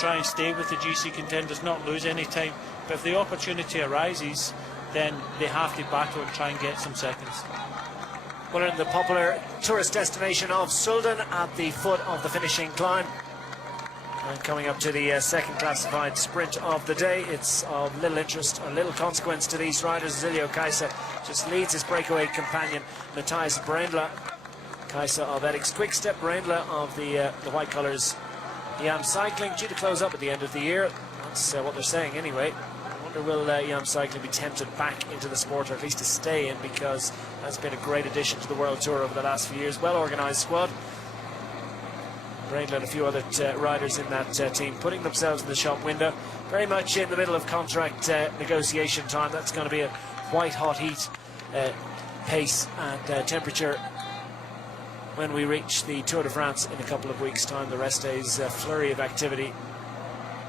try and stay with the GC contenders, not lose any time. But if the opportunity arises, then they have to battle and try and get some seconds. We're in the popular tourist destination of Sulden at the foot of the finishing climb. And coming up to the second classified sprint of the day, it's of little interest or little consequence to these riders. Zilio Kaisa just leads his breakaway companion, Matthias Brendler. Kaisa of Edix Quickstep, Brendler of the white colours. IAM Cycling due to close up at the end of the year. That's what they're saying anyway. I wonder will IAM Cycling be tempted back into the sport, or at least to stay in, because that's been a great addition to the World Tour over the last few years. Well organised squad. Brendler and a few other riders in that team putting themselves in the shop window. Very much in the middle of contract negotiation time. That's going to be a white hot heat pace and temperature when we reach the Tour de France in a couple of weeks' time. The rest day's flurry of activity.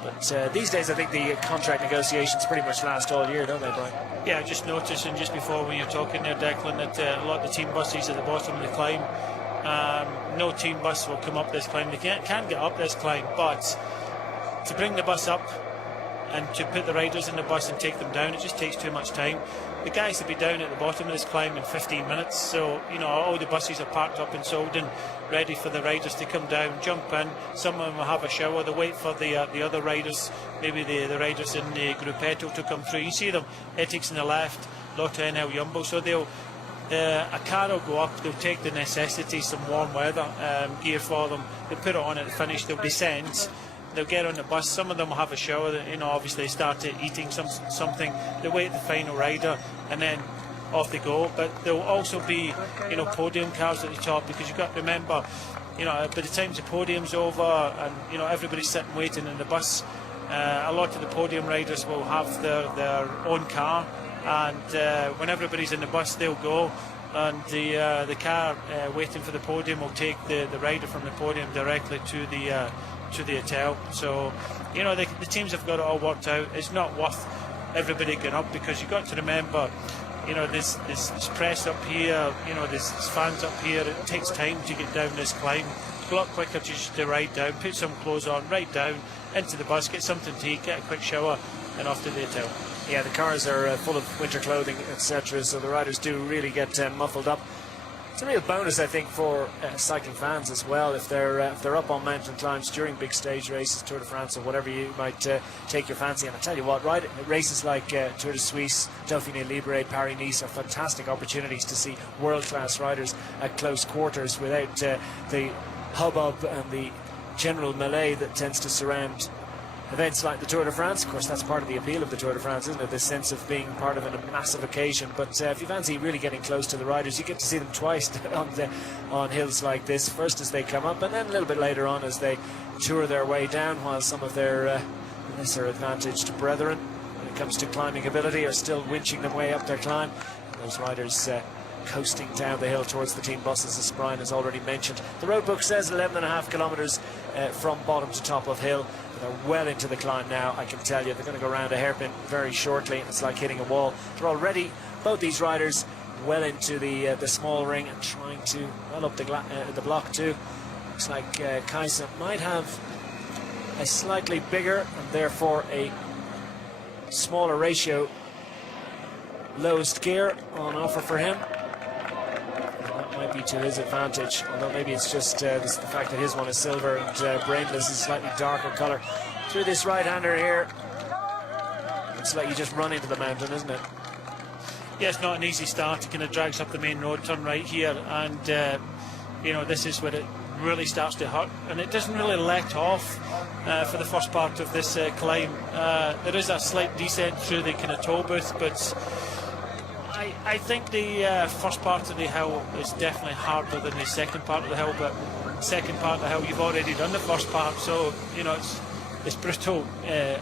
But these days I think the contract negotiations pretty much last all year, don't they, Brian? Yeah, I just noticed, and just before when you're talking there, Declan, that a lot of the team buses at the bottom of the climb, no team bus will come up this climb. They can't get up this climb, but to bring the bus up and to put the riders in the bus and take them down, it just takes too much time. The guys will be down at the bottom of this climb in 15 minutes, so you know all the buses are parked up in Solden, ready for the riders to come down, jump in. Some of them will have a shower. They wait for the other riders, maybe the riders in the Gruppetto to come through. You see them, Ethics on the left, Lotto NL Jumbo, so they'll a car will go up, they'll take the necessities, some warm weather gear for them, they'll put it on at the finish, they'll descend, they'll get on the bus. Some of them will have a shower, you know, obviously start eating something, they'll wait the final rider and then off they go. But there'll also be, you know, podium cars at the top, because you've got to remember, you know, by the time the podium's over and, you know, everybody's sitting waiting in the bus, a lot of the podium riders will have their own car, and when everybody's in the bus they'll go, and the car waiting for the podium will take the rider from the podium directly to the hotel. So, you know, the teams have got it all worked out. It's not worth everybody getting up, because you've got to remember, you know, this press up here, you know, this fans up here. It takes time to get down this climb. It's a lot quicker just to ride down, put some clothes on, ride down into the bus, get something to eat, get a quick shower, and off to the hotel. Yeah, the cars are full of winter clothing, etc., so the riders do really get muffled up. It's a real bonus, I think, for cycling fans as well, if they're up on mountain climbs during big stage races, Tour de France or whatever you might take your fancy. And I tell you what, races like Tour de Suisse, Dauphiné Libre, Paris-Nice are fantastic opportunities to see world-class riders at close quarters without the hubbub and the general melee that tends to surround events like the Tour de France. Of course, that's part of the appeal of the Tour de France, isn't it? This sense of being part of a massive occasion. But if you fancy really getting close to the riders, you get to see them twice on hills like this. First as they come up, and then a little bit later on as they tour their way down, while some of their lesser advantaged brethren, when it comes to climbing ability, are still winching their way up their climb. And those riders coasting down the hill towards the team buses, as Brian has already mentioned. The road book says 11.5 kilometres from bottom to top of hill. They're well into the climb now, I can tell you. They're going to go around a hairpin very shortly, and it's like hitting a wall. They're already, both these riders, well into the small ring and trying to well up the block too. Looks like Kaisa might have a slightly bigger and therefore a smaller ratio lowest gear on offer for him. That might be to his advantage, although maybe it's just the fact that his one is silver and Brainless is slightly darker colour. Through this right-hander here, it's like you just run into the mountain, isn't it? Yeah, it's not an easy start. It kind of drags up the main road, turn right here, and you know, this is where it really starts to hurt, and it doesn't really let off for the first part of this climb. There is a slight descent through the kind of toll booth, but I think the first part of the hill is definitely harder than the second part of the hill, but second part of the hill, you've already done the first part, so you know it's brutal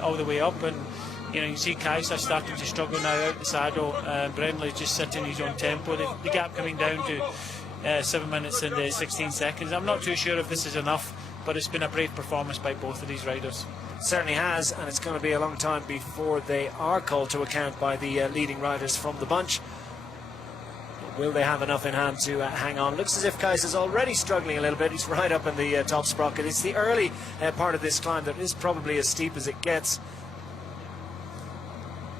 all the way up. And you know, you see Kaisa starting to struggle now out the saddle, and Brenley just sitting his own tempo. The gap coming down to 7 minutes and 16 seconds. I'm not too sure if this is enough, but it's been a brave performance by both of these riders. Certainly has, and it's going to be a long time before they are called to account by the leading riders from the bunch. will they have enough in hand to hang on? Looks as if Kais is already struggling a little bit. He's right up in the top sprocket. It's the early part of this climb that is probably as steep as it gets.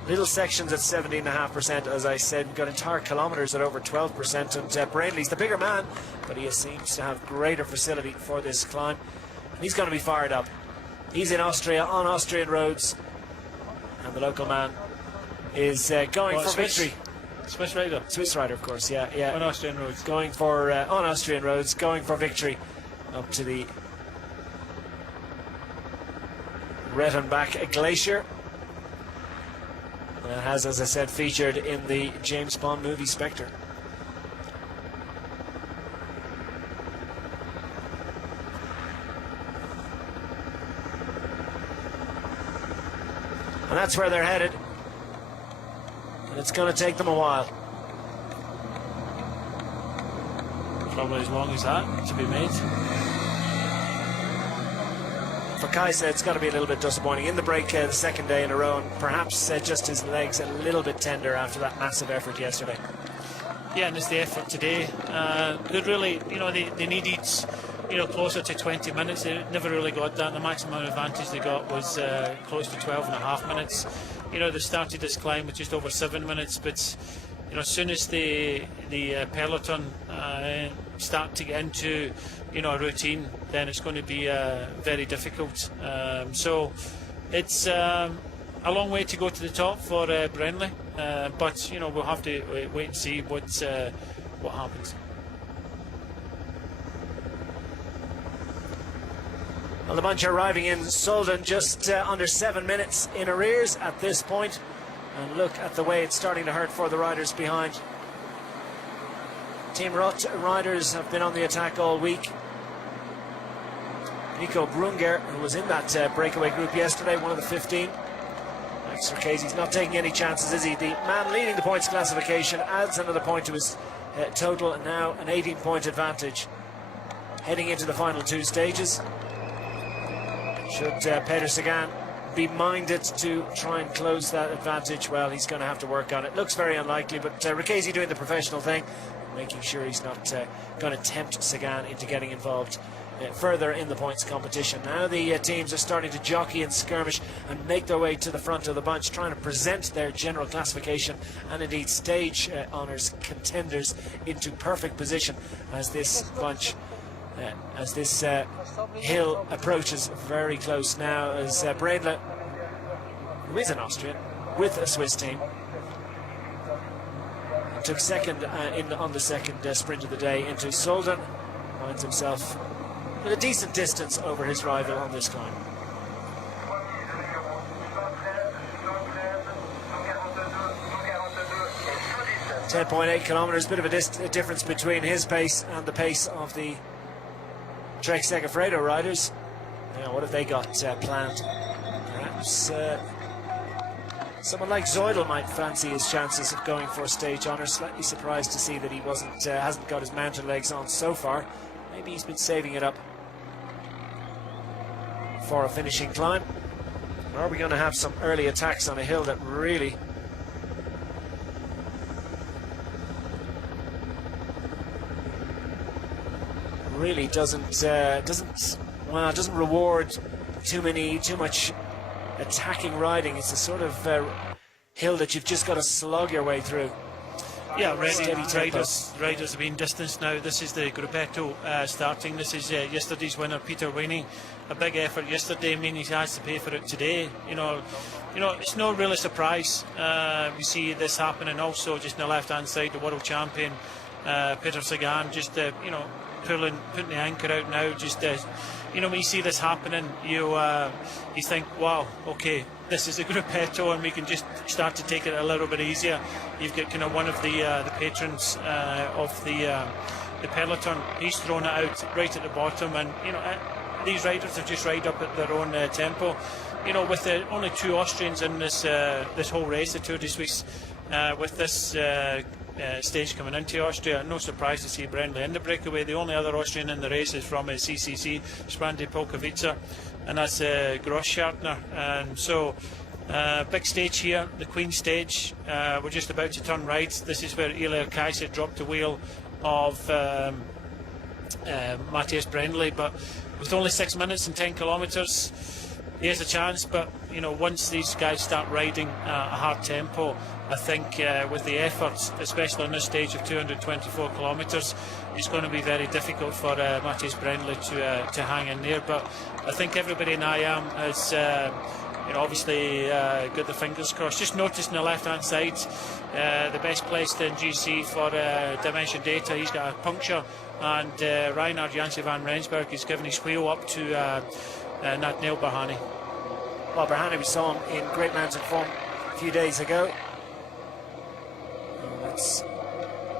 Little sections at 17.5%, as I said. We've got entire kilometres at over 12%, and Brindley's the bigger man, but he seems to have greater facility for this climb, and he's going to be fired up. He's in Austria, on Austrian roads, and the local man is going for victory. Swiss rider. Swiss rider, of course, yeah. On Austrian roads. Going for, on Austrian roads, going for victory up to the Rettenbach Glacier. That has, as I said, featured in the James Bond movie Spectre. And that's where they're headed. And it's going to take them a while. Probably as long as that to be made. For Kaisa, it's got to be a little bit disappointing. In the break, the second day in a row, and perhaps just his legs a little bit tender after that massive effort yesterday. Yeah, and it's the effort today. They really, they needed, closer to 20 minutes. They never really got that. The maximum advantage they got was close to 12.5 minutes. They started this climb with just over 7 minutes, but as soon as the peloton start to get into a routine, then it's going to be very difficult. So it's a long way to go to the top for Brindley, but we'll have to wait and see what happens. Well, the bunch are arriving in Solden just under 7 minutes in arrears at this point. And look at the way it's starting to hurt for the riders behind. Team Rot riders have been on the attack all week. Nico Brunger, who was in that breakaway group yesterday, one of the 15. Max Marchese's not taking any chances, is he? The man leading the points classification adds another point to his total, and now an 18-point advantage heading into the final two stages. Should Peter Sagan be minded to try and close that advantage, well, he's going to have to work on it. Looks very unlikely, but Marchese doing the professional thing, making sure he's not going to tempt Sagan into getting involved further in the points competition. Now the teams are starting to jockey and skirmish and make their way to the front of the bunch, trying to present their general classification and indeed stage honours contenders into perfect position as this bunch as this hill approaches very close now, as Brindley, who is an Austrian with a Swiss team, took second on the second sprint of the day into Solden, finds himself with a decent distance over his rival on this climb. .8 kilometres, bit of a difference between his pace and the pace of the Trek Segafredo riders. Now, what have they got planned? Perhaps someone like Zoidel might fancy his chances of going for a stage honour. Slightly surprised to see that he hasn't got his mountain legs on so far. Maybe he's been saving it up for a finishing climb. Or are we going to have some early attacks on a hill that really doesn't reward too much attacking riding? It's a sort of hill that you've just got to slug your way through. Yeah, riders have been distanced now. This is the Gruppetto starting. This is yesterday's winner, Peter Winning. A big effort yesterday, meaning he has to pay for it today. It's no really surprise. We see this happening also just on the left-hand side. The world champion Peter Sagan just putting the anchor out now. Just when you see this happening, you think, wow, okay, this is a Gruppetto, and we can just start to take it a little bit easier. You've got kind of one of the patrons of the peloton. He's thrown it out right at the bottom, and these riders have just ride up at their own tempo. With only two Austrians in this whole race, the Tour de Suisse, with this stage coming into Austria, no surprise to see Brindley in the breakaway. The only other Austrian in the race is from CCC, Sprandi Polkovica, and that's Grosschartner. And so Big stage here, the Queen stage. We're just about to turn right. This is where Eli Kaiser dropped the wheel of Matthias Brendley, but with only 6 minutes and 10 kilometres, he has a chance. But you know, once these guys start riding a hard tempo, I think with the efforts, especially on this stage of 224 kilometres, it's going to be very difficult for Matthias Brendley to hang in there. But I think everybody in IAM has obviously got the fingers crossed. Just noticed on the left hand side, the best placed in GC for Dimension Data, he's got a puncture, and Reinhard Janse van Rensburg is giving his wheel up to Nathaniel Berhane. Well, Berhane, we saw him in great mountain form a few days ago. That's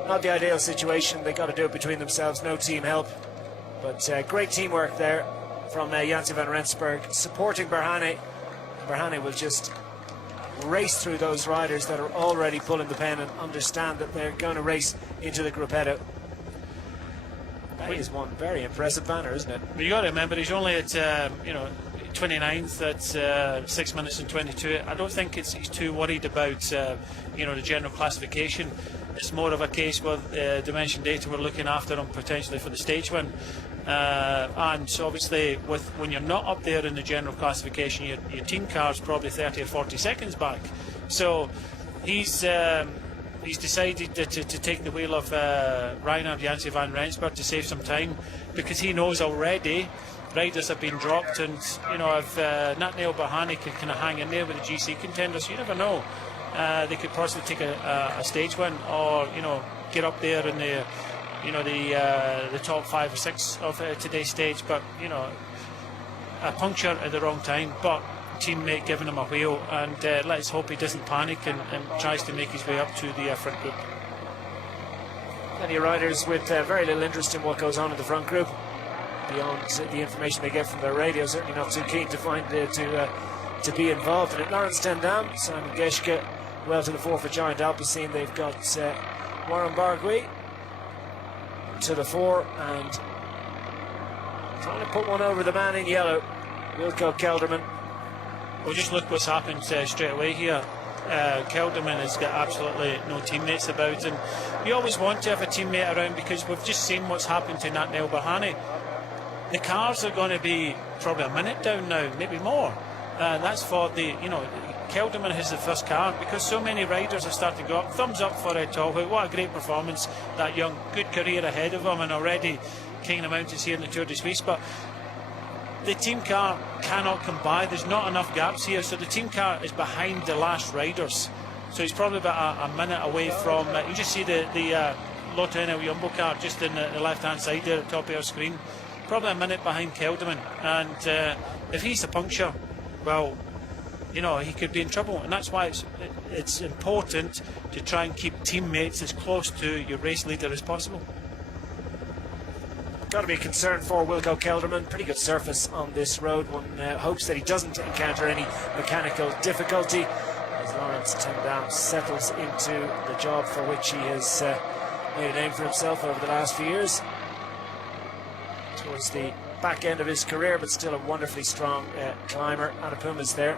not the ideal situation. They got to do it between themselves, no team help, but great teamwork there from Janse van Rensburg supporting Berhane. Berhane will just race through those riders that are already pulling the pen and understand that they're going to race into the gruppetto. That is one very impressive banner, isn't it? But you got to remember, he's only at 29th at 6 minutes and 22. I don't think he's too worried about the general classification. It's more of a case where Dimension Data were looking after him potentially for the stage win. And obviously, when you're not up there in the general classification, your team car's probably 30 or 40 seconds back. So he's decided to take the wheel of Reinhard Janse van Rensburg to save some time, because he knows already riders have been dropped, and if Nathaniel Berhane can kind of hang in there with the GC contenders, you never know. They could possibly take a stage win, or get up there in the top 5 or 6 of today's stage. But a puncture at the wrong time, but teammate giving him a wheel, and let's hope he doesn't panic and tries to make his way up to the front group. Plenty of riders with very little interest in what goes on in the front group beyond the information they get from their radio. Certainly not too keen to be involved in it. Lawrence Ten Dam, Simon Geschke well to the fore for Giant Alpecin. They've got Warren Bargui to the fore and trying to put one over the man in yellow, Wilco Kelderman. Well, just look what's happened straight away here. Kelderman has got absolutely no teammates about, and you always want to have a teammate around, because we've just seen what's happened to Nathaniel Berhane. The cars are going to be probably a minute down now, maybe more. That's for Kelderman has the first car, because so many riders are starting to go up. Thumbs up for Tolhoy. What a great performance, that young, good career ahead of him, and already King of the Mountains here in the Tour de Suisse. But the team car cannot come by. There's not enough gaps here, so the team car is behind the last riders. So he's probably about a minute away from. You just see the Lotto NL Jumbo car just in the left-hand side there at the top of your screen. Probably a minute behind Kelderman, and if he's a puncture, well, he could be in trouble, and that's why it's important to try and keep teammates as close to your race leader as possible. Got to be a concern for Wilco Kelderman. Pretty good surface on this road. One hopes that he doesn't encounter any mechanical difficulty as Lawrence Ten Dam settles into the job for which he has made a name for himself over the last few years. Towards the back end of his career, but still a wonderfully strong climber. Anapuma's there.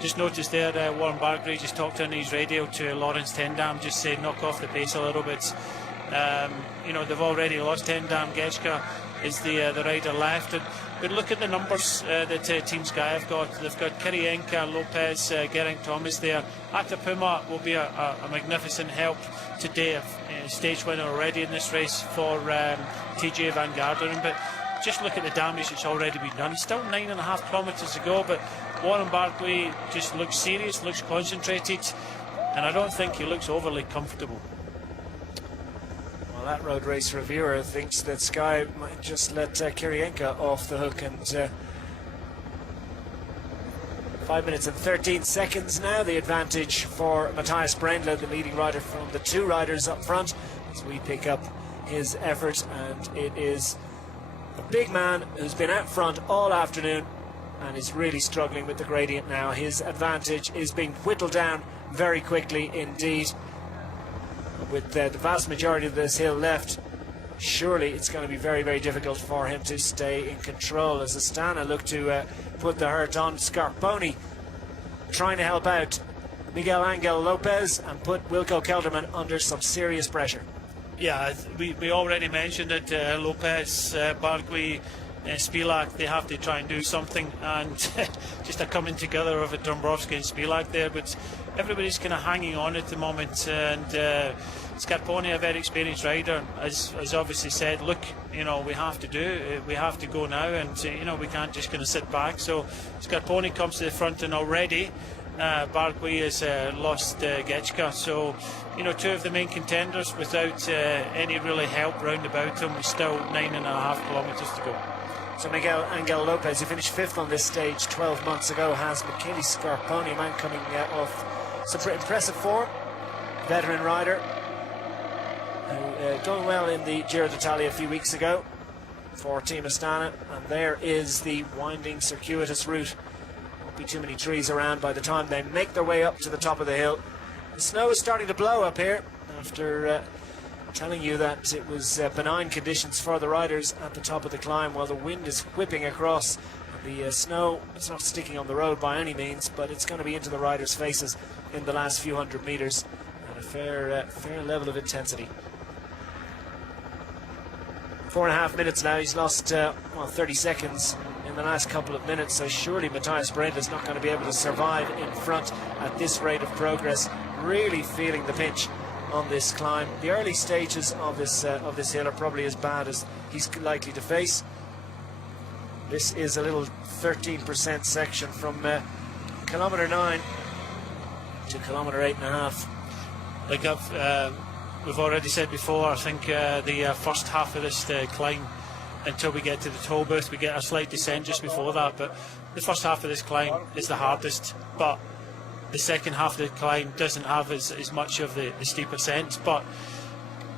Just noticed there, Warren Bargray just talked on his radio to Lawrence Ten Dam, just saying knock off the pace a little bit. They've already lost Ten Dam. Geschke is the rider left, but look at the numbers that Team Sky have got. They've got Kirienka, Lopez, Geraint Thomas there. Atapuma will be a magnificent help today, a stage winner already in this race for TJ Van Garderen. But just look at the damage that's already been done. Still 9.5 kilometres to go, but Warren Bargray just looks serious, looks concentrated, and I don't think he looks overly comfortable. Well, that road race reviewer thinks that Sky might just let Kirienka off the hook, and 5 minutes and 13 seconds now, the advantage for Matthias Brendley, the leading rider from the two riders up front, as we pick up his effort. And it is a big man who's been out front all afternoon and is really struggling with the gradient now. His advantage is being whittled down very quickly indeed. With the vast majority of this hill left, surely it's going to be very, very difficult for him to stay in control as Astana look to put the hurt on. Scarponi trying to help out Miguel Angel Lopez and put Wilco Kelderman under some serious pressure. Yeah, we already mentioned that Lopez, Bargui, Spilak, they have to try and do something, and just a coming together of a Dombrovski and Spilak there, but everybody's kind of hanging on at the moment, and Scarponi, a very experienced rider, has obviously said, look, you know, we have to do it, we have to go now, and you know, we can't just kind of sit back. So Scarponi comes to the front, and already Bargui has lost Getchka, so you know, two of the main contenders without any really help round about them. We're still 9.5 kilometres to go. So Miguel Angel Lopez, who finished 5th on this stage 12 months ago, has Michele Scarponi, a man coming off some pretty impressive form, veteran rider, who doing well in the Giro d'Italia a few weeks ago for Team Astana. And there is the winding, circuitous route. Won't be too many trees around by the time they make their way up to the top of the hill. The snow is starting to blow up here after telling you that it was benign conditions for the riders at the top of the climb, while the wind is whipping across. The snow is not sticking on the road by any means, but it's going to be into the riders' faces in the last few hundred metres at a fair level of intensity. 4.5 minutes now. He's lost 30 seconds in the last couple of minutes, so surely Matthias Brenda is not going to be able to survive in front at this rate of progress. Really feeling the pinch on this climb. The early stages of this hill are probably as bad as he's likely to face. This is a little 13% section from kilometre 9 to kilometre 8.5. Like we've already said before, I think the first half of this climb, until we get to the toll booth, we get a slight descent just before that, but the first half of this climb is the hardest, but the second half of the climb doesn't have as much of the steep ascent, but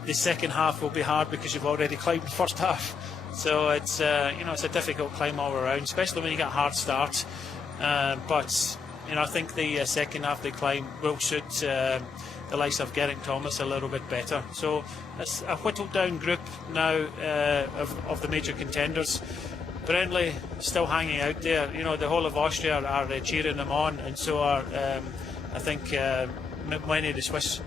the second half will be hard because you've already climbed the first half. So it's you know, it's a difficult climb all around, especially when you get a hard start. But you know, I think the second half of the climb will suit the likes of Geraint Thomas a little bit better. So it's a whittled down group now of the major contenders. Brendley still hanging out there. You know, the whole of Austria are cheering him on, and so are I think many of the Swiss,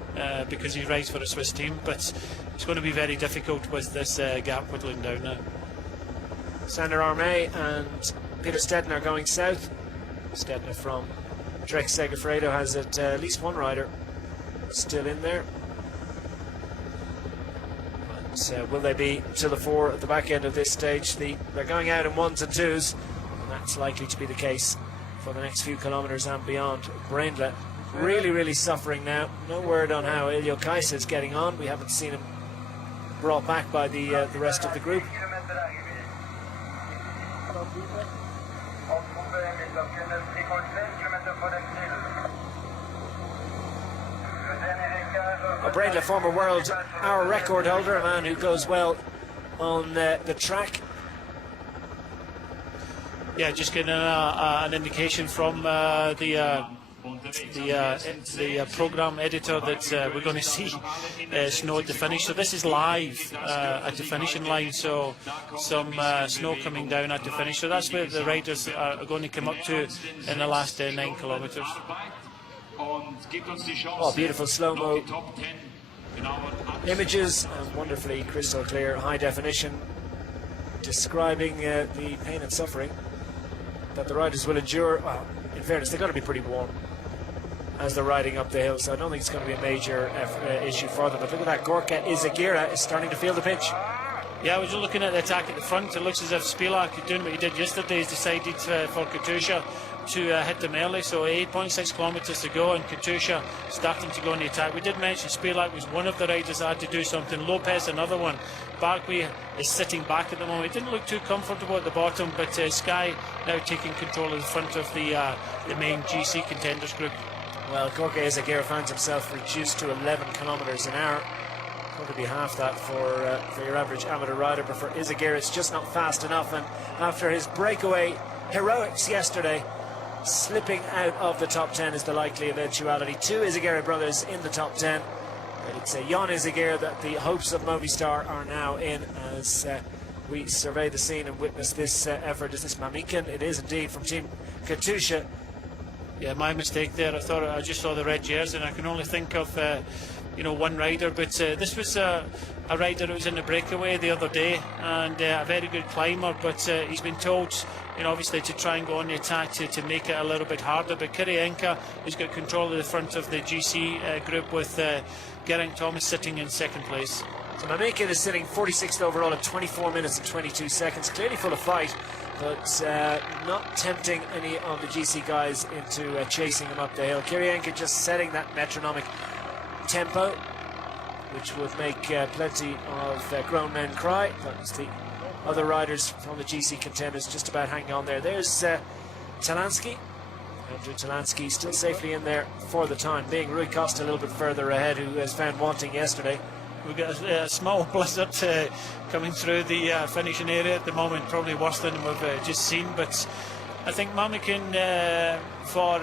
because he rides for a Swiss team. But it's going to be very difficult with this gap whittling down now. Sander Armé and Peter Stettner going south. Stettner from Trek Segafredo has at least one rider still in there. But will they be to the fore at the back end of this stage? They're going out in 1s and 2s, and that's likely to be the case for the next few kilometres and beyond. Brendle really suffering now. No word on how Ilio Kaiser is getting on. We haven't seen him brought back by the rest of the group. Brendle, former world hour record holder, a man who goes well on the track. Yeah, just getting an indication from the program editor that we're going to see snow at the finish. So this is live at the finishing line, so some snow coming down at the finish. So that's where the riders are going to come up to in the last 9 kilometres. Oh, beautiful slow-mo images, and wonderfully crystal clear, high definition, describing the pain and suffering that the riders will endure. Well, in fairness, they're going to be pretty warm as they're riding up the hill, so I don't think it's going to be a major issue for them. But look at that, Gorka Izagirre is starting to feel the pinch. Yeah, we're just looking at the attack at the front. It looks as if Spilak, doing what he did yesterday, has decided for Katusha to hit them early. So 8.6 kilometres to go, and Katusha starting to go on the attack. We did mention Spilak was one of the riders that had to do something. Lopez, another one. Bargui is sitting back at the moment. He didn't look too comfortable at the bottom, but Sky now taking control of the front of the main GC contenders group. Well, Gorka Izagirre finds himself reduced to 11 kilometres an hour. Going to be half that for your average amateur rider, but for Izagirre it's just not fast enough. And after his breakaway heroics yesterday, slipping out of the top 10 is the likely eventuality. 2 Izagirre brothers in the top 10. But it's Jon Izagirre that the hopes of Movistar are now in, as we survey the scene and witness this effort. Is this Mamikin? It is indeed, from Team Katusha. Yeah, my mistake there. I just saw the red jersey, and I can only think of one rider. But this was a rider who was in the breakaway the other day, and a very good climber. But he's been told, obviously to try and go on the attack to make it a little bit harder. But Kirienka has got control of the front of the GC group, with Geraint Thomas sitting in second place. So Mamikin is sitting 46th overall at 24 minutes and 22 seconds. Clearly full of fight, but not tempting any of the GC guys into chasing him up the hill. Kirienka just setting that metronomic tempo, which would make plenty of grown men cry. That's the other riders from the GC contenders just about hanging on there. There's Talansky. Andrew Talansky still safely in there for the time being. Rui Costa a little bit further ahead, who was found wanting yesterday. We've got a small blizzard coming through the finishing area at the moment, probably worse than we've just seen. But I think Mamikin for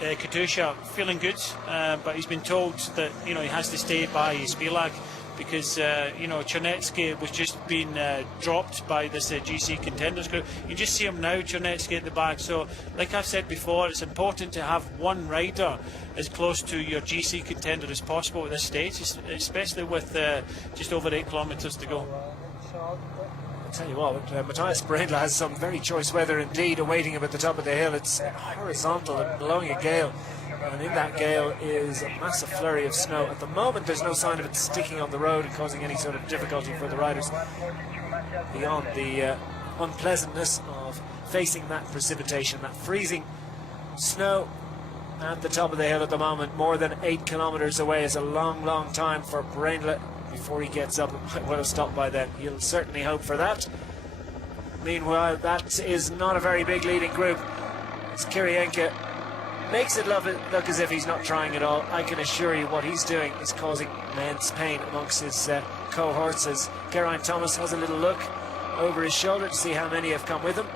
Katusha feeling good, but he's been told that he has to stay by Spilak, because Chernetsky was just being dropped by this GC contenders group. You just see him now, Chernetsky at the back. So like I've said before, it's important to have one rider as close to your GC contender as possible at this stage, especially with just over 8 kilometres to go. I'll tell you what, Matthias Brendle has some very choice weather indeed awaiting him at the top of the hill. It's horizontal and blowing a gale, and in that gale is a massive flurry of snow. At the moment there's no sign of it sticking on the road and causing any sort of difficulty for the riders, beyond the unpleasantness of facing that precipitation, that freezing snow at the top of the hill at the moment. More than 8 kilometres away is a long time for Brendle before he gets up. It might well have stopped by then. He'll certainly hope for that. Meanwhile, that is not a very big leading group. As Kirienka makes it look as if he's not trying at all. I can assure you what he's doing is causing immense pain amongst his cohorts, as Geraint Thomas has a little look over his shoulder to see how many have come with him.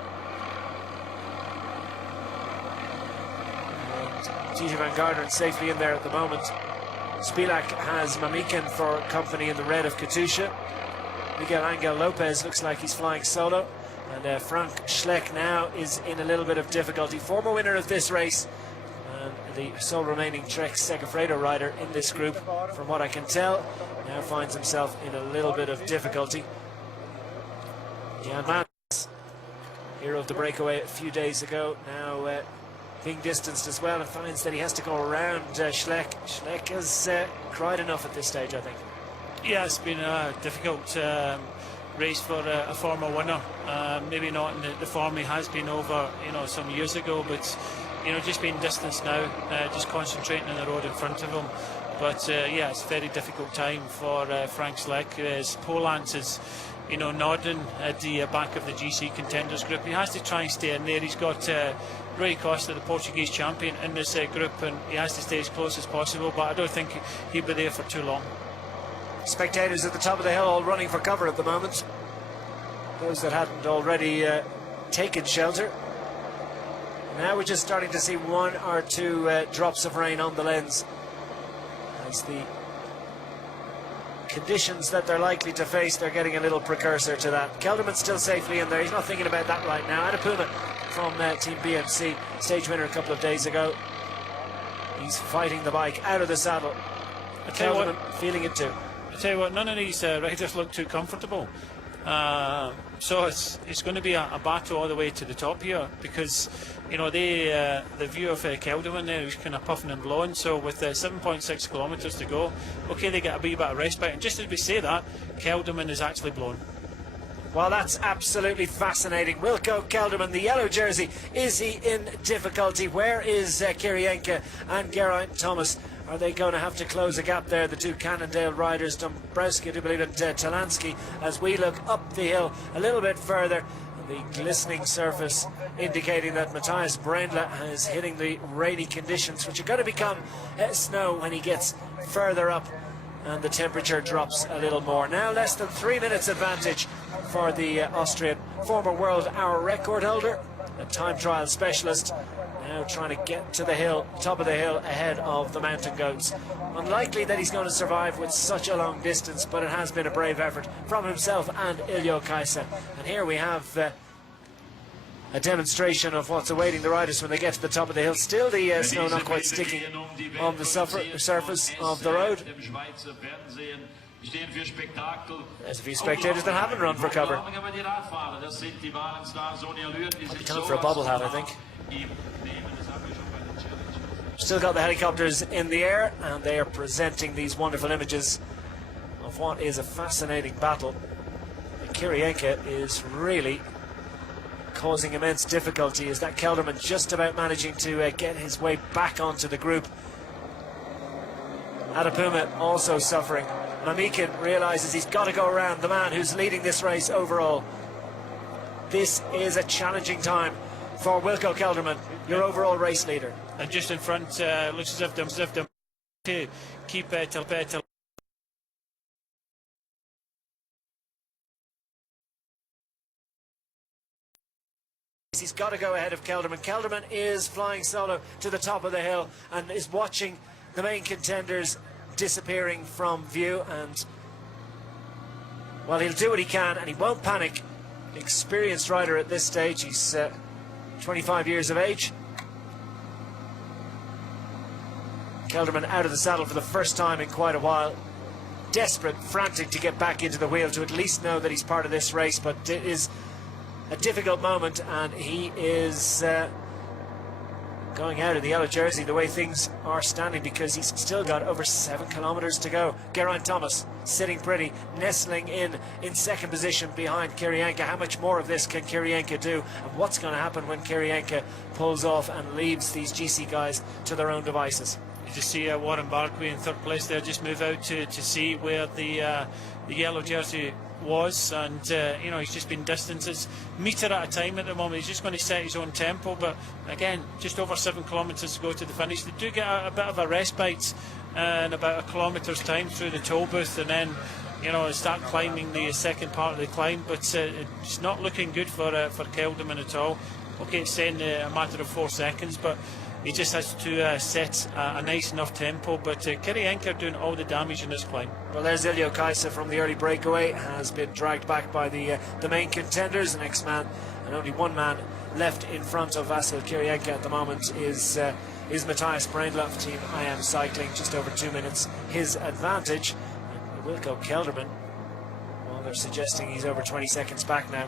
Gigi van Garderen safely in there at the moment. Spilak has Mamikin for company in the red of Katusha. Miguel Angel Lopez looks like he's flying solo. And Frank Schleck now is in a little bit of difficulty. Former winner of this race, and the sole remaining Trek Segafredo rider in this group, from what I can tell, now finds himself in a little bit of difficulty. Jan Maas, hero of the breakaway a few days ago, now being distanced as well, and finds that he has to go around Schleck. Schleck has cried enough at this stage, I think. Yeah, it's been a difficult race for a former winner. Maybe not in the form he has been over some years ago, but just being distanced now, just concentrating on the road in front of him. But yeah, it's a very difficult time for Frank Schleck, as Polans is nodding at the back of the GC contenders group. He has to try and stay in there. He's got Rui Costa, the Portuguese champion, in this group, and he has to stay as close as possible, but I don't think he'll be there for too long. Spectators at the top of the hill all running for cover at the moment, those that hadn't already taken shelter. Now we're just starting to see 1 or 2 drops of rain on the lens, as the conditions that they're likely to face, they're getting a little precursor to that. Kelderman's still safely in there. He's not thinking about that right now. Annapurna from Team BMC, stage winner a couple of days ago. He's fighting the bike out of the saddle. Kelderman feeling it too. I tell you what, none of these riders look too comfortable. So it's going to be a battle all the way to the top here, because the view of Kelderman there is kind of puffing and blowing. So with 7.6 kilometres to go, okay, they get a wee bit of respite. And just as we say that, Kelderman is actually blown. Well, that's absolutely fascinating. Wilco Kelderman, the yellow jersey, is he in difficulty? Where is Kirienka and Geraint Thomas? Are they going to have to close a gap there, the two Cannondale riders, Dombrowski, I do believe, and Talansky, as we look up the hill a little bit further? The glistening surface indicating that Matthias Brendle is hitting the rainy conditions, which are going to become snow when he gets further up and the temperature drops a little more. Now less than 3 minutes advantage for the Austrian former world hour record holder, a time trial specialist, now trying to get to the hill, top of the hill, ahead of the mountain goats. Unlikely that he's going to survive with such a long distance, but it has been a brave effort from himself and Iljo Kaisa. And here we have a demonstration of what's awaiting the riders when they get to the top of the hill. Still the snow not quite sticking on the surface of the road. There's a few spectators that haven't run for cover. Time for a bobble hat, I think. Still got the helicopters in the air, and they are presenting these wonderful images of what is a fascinating battle. Kirienka is really causing immense difficulty. Is that Kelderman just about managing to get his way back onto the group? Adapuma also suffering. Mamikin realizes he's got to go around the man who's leading this race overall. This is a challenging time for Wilco Kelderman, your overall race leader. And just in front, looks as if them to keep till he's got to go ahead of Kelderman. Kelderman is flying solo to the top of the hill and is watching the main contenders disappearing from view, and well, he'll do what he can and he won't panic. Experienced rider at this stage. He's 25 years of age. Kelderman out of the saddle for the first time in quite a while. Desperate, frantic to get back into the wheel, to at least know that he's part of this race, but it is a difficult moment, and he is going out of the yellow jersey the way things are standing, because he's still got over 7 kilometers to go. Geraint Thomas sitting pretty, nestling in second position behind Kirienka. How much more of this can Kirienka do, and what's going to happen when Kirienka pulls off and leaves these GC guys to their own devices? You just see Warren Barkley in third place there, just move out to see where the yellow jersey was, and you know, he's just been distances metre at a time at the moment. He's just going to set his own tempo, but again, just over 7 kilometres to go to the finish. They do get a bit of a respite in about a kilometre's time through the toll booth, and then, you know, start climbing the second part of the climb, but it's not looking good for Kelderman at all. Okay, it's saying a matter of 4 seconds, but he just has to set a nice enough tempo. But Kirienka doing all the damage in this climb. Well, there's Ilio Kaisa from the early breakaway, has been dragged back by the main contenders. The next man, and only one man left in front of Vasil Kirienka at the moment, is Matthias Brandl of Team IM Cycling, just over 2 minutes his advantage. And Wilco Kelderman, well, they're suggesting he's over 20 seconds back now.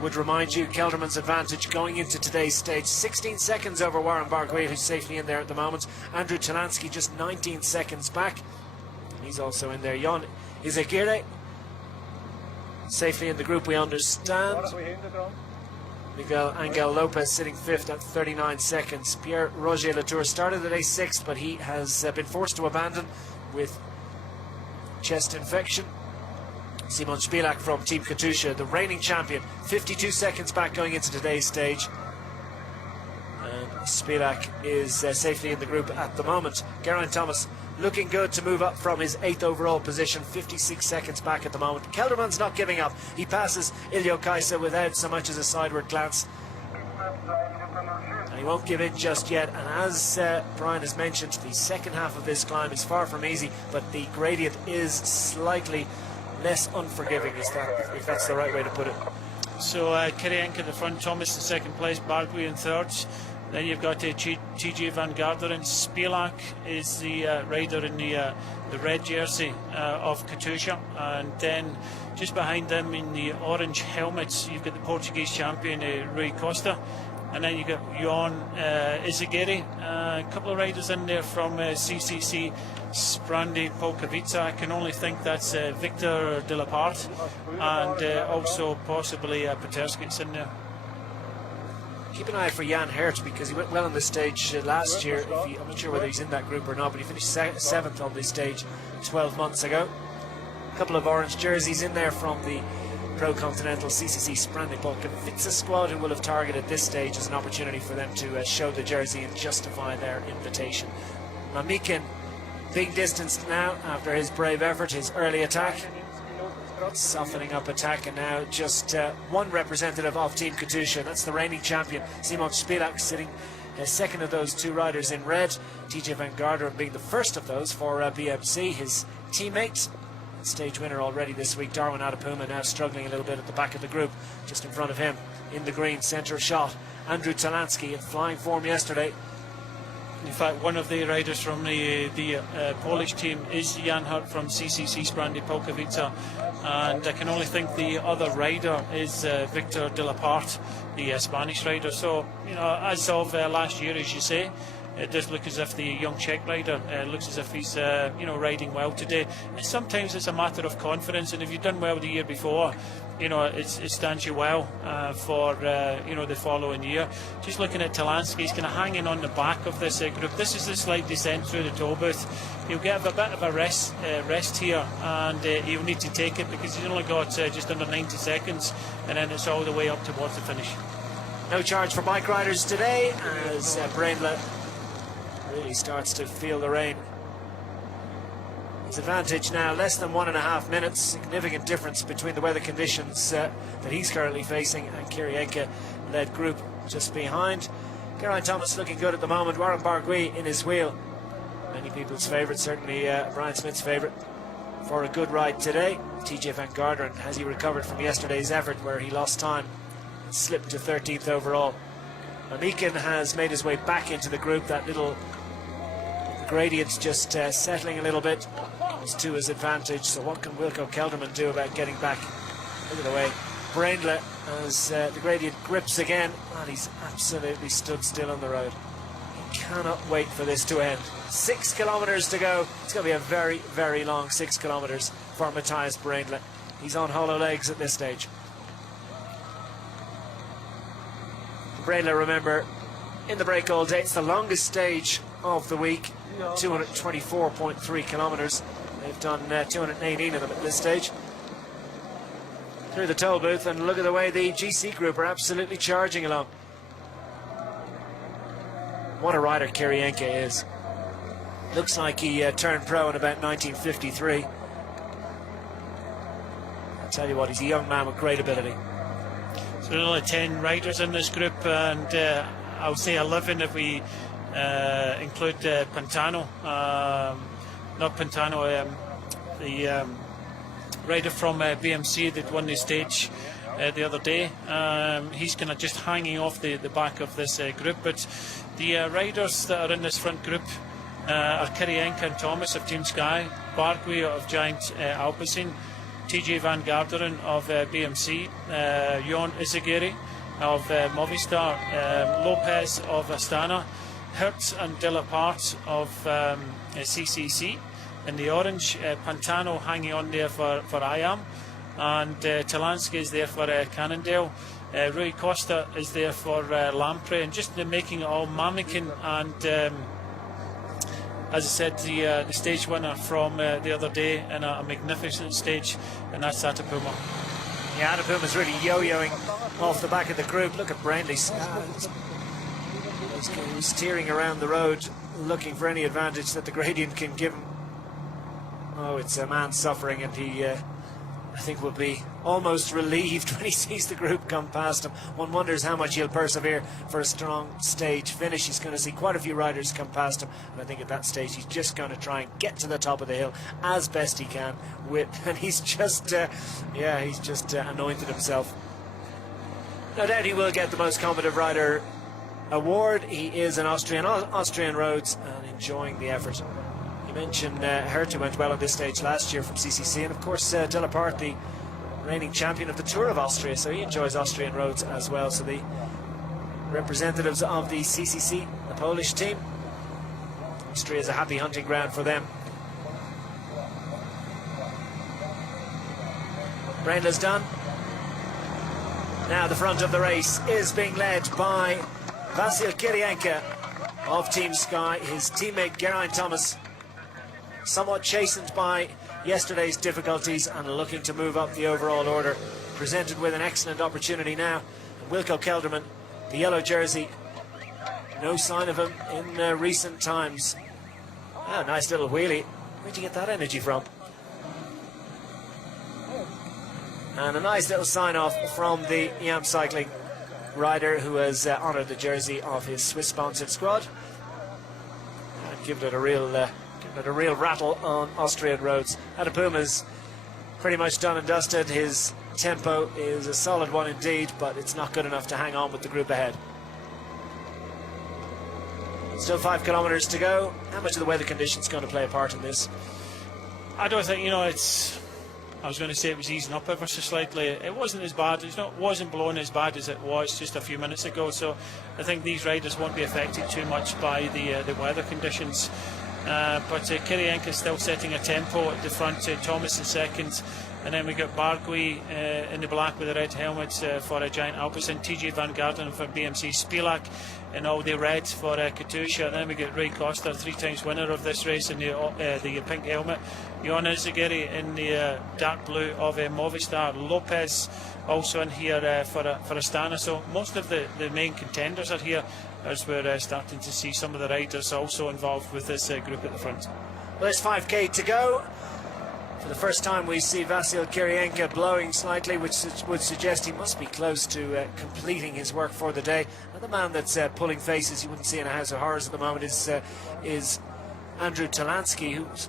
Would remind you, Kelderman's advantage going into today's stage, 16 seconds over Warren Barguil, who's safely in there at the moment. Andrew Talansky just 19 seconds back. He's also in there. Jon Izagirre safely in the group, we understand. Miguel Angel Lopez sitting 5th at 39 seconds. Pierre Roger Latour started at A6, but he has been forced to abandon with chest infection. Simon Spilak from Team Katusha, the reigning champion, 52 seconds back going into today's stage. And Spilak is safely in the group at the moment. Geraint Thomas looking good to move up from his 8th overall position, 56 seconds back at the moment. Kelderman's not giving up. He passes Ilio Kaisa without so much as a sideward glance. And he won't give in just yet. And as Brian has mentioned, the second half of this climb is far from easy, but the gradient is slightly less unforgiving, if that's the right way to put it. So Kirienka in the front, Thomas in second place, Barguil in third. Then you've got TJ Van Garderen. Spilak is the rider in the red jersey of Katusha, and then just behind them in the orange helmets you've got the Portuguese champion Rui Costa, and then you've got Jon Izagirre, a couple of riders in there from CCC Sprandi Polkovica. I can only think that's Victor de la Part, and also possibly Peterskit's in there. Keep an eye for Jan Hert, because he went well on this stage last year. I'm not sure whether he's in that group or not, but he finished 7th on this stage 12 months ago. A couple of orange jerseys in there from the Pro Continental CCC Sprandi Polkovica squad, who will have targeted this stage as an opportunity for them to show the jersey and justify their invitation. Mamikin being distanced now after his brave effort, his early attack. Softening up attack, and now just one representative of Team Katusha. That's the reigning champion, Simon Spilak, sitting second of those 2 riders in red. TJ Van Garderen being the first of those for BMC. His teammate, stage winner already this week. Darwin Adapuma now struggling a little bit at the back of the group. Just in front of him, in the green, centre of shot, Andrew Talansky in flying form yesterday. In fact, one of the riders from the Polish team is Jan Hurt from CCC Sprandi Polkowice, and I can only think the other rider is Victor de la Part, the Spanish rider. So, as of last year, as you say, it does look as if the young Czech rider looks as if he's riding well today. And sometimes it's a matter of confidence, and if you've done well the year before, it stands you well for the following year. Just looking at Talansky, he's kind of hanging on the back of this group. This is a slight descent through the toll booth. He'll get a bit of a rest here, and he'll need to take it because he's only got just under 90 seconds, and then it's all the way up towards the finish. No charge for bike riders today as Brainla really starts to feel the rain. His advantage now less than 1.5 minutes. Significant difference between the weather conditions that he's currently facing and Kirienka-led group just behind. Geraint Thomas looking good at the moment. Warren Barguil in his wheel. Many people's favourite, certainly Brian Smith's favourite for a good ride today. TJ Van Garderen, has he recovered from yesterday's effort where he lost time and slipped to 13th overall. Amikin has made his way back into the group. That little gradient's just settling a little bit. It's to his advantage. So what can Wilco Kelderman do about getting back? Look at the way Brainla, as the gradient grips again, and he's absolutely stood still on the road. He cannot wait for this to end. 6 kilometres to go. It's going to be a very, very long 6 kilometres for Matthias Brainla. He's on hollow legs at this stage. Brainla, remember, in the break all day, it's the longest stage of the week, 224.3 kilometres. They've done 218 of them at this stage. Through the toll booth, and look at the way the GC group are absolutely charging along. What a rider Kirienka is. Looks like he turned pro in about 1953. I'll tell you what, he's a young man with great ability. So there are only 10 riders in this group, and I'll say 11 if we include Pantano. Not Pantano, the rider from BMC that won the stage the other day. He's kind of just hanging off the back of this group, but the riders that are in this front group are Kirienka and Thomas of Team Sky, Barguil of Giant Alpecin, TJ Van Garderen of BMC, Jon Izagirre of Movistar, Lopez of Astana, Hertz and De La Part of CCC. In the orange, Pantano hanging on there for IAM, and Talansky is there for Cannondale. Rui Costa is there for Lampre, and just making it all Mamikin and as I said, the stage winner from the other day in a magnificent stage, and that's Adapuma. Yeah, Adapuma's really yo-yoing off the back of the group. Look at Brandley. He's steering around the road looking for any advantage that the gradient can give him. Oh, it's a man suffering, and he, I think, will be almost relieved when he sees the group come past him. One wonders how much he'll persevere for a strong stage finish. He's going to see quite a few riders come past him, and I think at that stage he's just going to try and get to the top of the hill as best he can. And he's just, he's just anointed himself. No doubt he will get the Most Combative Rider award. He is an Austrian roads and enjoying the effort. You mentioned Hertz, who went well on this stage last year from CCC, and of course De La Part, the reigning champion of the Tour of Austria, so he enjoys Austrian roads as well. So the representatives of the CCC, the Polish team, Austria is a happy hunting ground for them. Brainla's done. Now the front of the race is being led by Vasil Kirienka of Team Sky. His teammate Geraint Thomas, somewhat chastened by yesterday's difficulties and looking to move up the overall order, presented with an excellent opportunity now. And Wilco Kelderman, the yellow jersey, no sign of him in recent times. Oh, nice little wheelie. Where'd you get that energy from? And a nice little sign-off from the IAM Cycling rider who has honoured the jersey of his Swiss-sponsored squad and given it a real rattle on Austrian roads. Adapuma's pretty much done and dusted. His tempo is a solid one indeed, but it's not good enough to hang on with the group ahead. Still 5 kilometres to go. How much of the weather conditions going to play a part in this? I don't think, it's... I was going to say it was easing up ever so slightly. It wasn't as bad. It wasn't blowing as bad as it was just a few minutes ago. So I think these riders won't be affected too much by the weather conditions. But Kirienka is still setting a tempo at the front. Thomas in second. And then we got Bargui in the black with the red helmets for a Giant Alpecin, TJ Van Garderen for BMC, Spilak in all the red for Katusha. And then we got Ray Costa, 3 times winner of this race in the pink helmet. Johan Izagirre in the dark blue of Movistar. Lopez also in here for Astana. So most of the main contenders are here, as we're starting to see some of the riders also involved with this group at the front. Well, there's 5k to go. For the first time we see Vasil Kirienka blowing slightly, which would suggest he must be close to completing his work for the day. And the man that's pulling faces you wouldn't see in a House of Horrors at the moment is Andrew Talansky, who's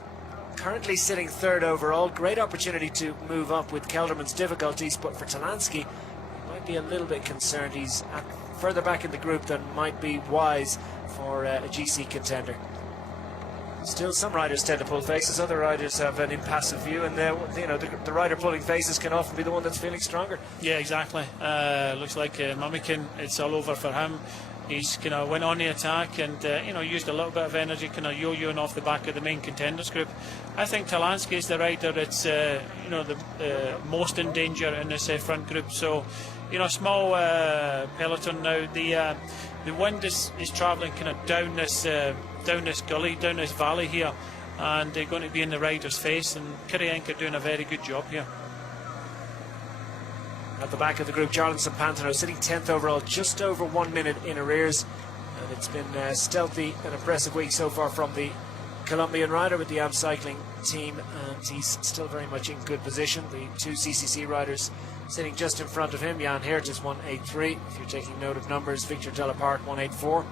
currently sitting 3rd overall. Great opportunity to move up with Kelderman's difficulties, but for Talansky, he might be a little bit concerned. He's further back in the group than might be wise for a GC contender. Still, some riders tend to pull faces, other riders have an impassive view, and the rider pulling faces can often be the one that's feeling stronger. Yeah, exactly. Looks like Mamikin, it's all over for him. He's went on the attack and used a little bit of energy, yo-yoing off the back of the main contenders group. I think Talansky is the rider that's the most in danger in this front group. So small peloton now. The wind is travelling down this gully, down this valley here, and they're going to be in the rider's face, and Kirienka doing a very good job here. At the back of the group, Jarlinson Pantano sitting 10th overall, just over 1 minute in arrears, and it's been stealthy and impressive week so far from the Colombian rider with the AM Cycling team, and he's still very much in good position. The 2 CCC riders sitting just in front of him. Jan Hirt is 183. If you're taking note of numbers, Victor Delepart 184.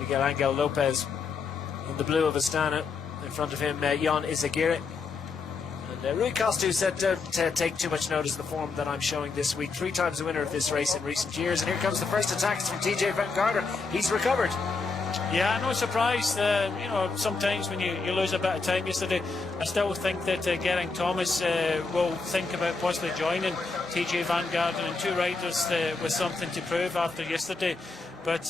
Miguel Angel Lopez in the blue of Astana. In front of him, Johan Izagirre. And Rui Costu said don't take too much notice of the form that I'm showing this week. 3 times the winner of this race in recent years. And here comes the first attacks from TJ Van Garderen. He's recovered. Yeah, no surprise. Sometimes when you lose a bit of time yesterday, I still think that Geraint Thomas will think about possibly joining TJ Van Garderen, and 2 riders with something to prove after yesterday. But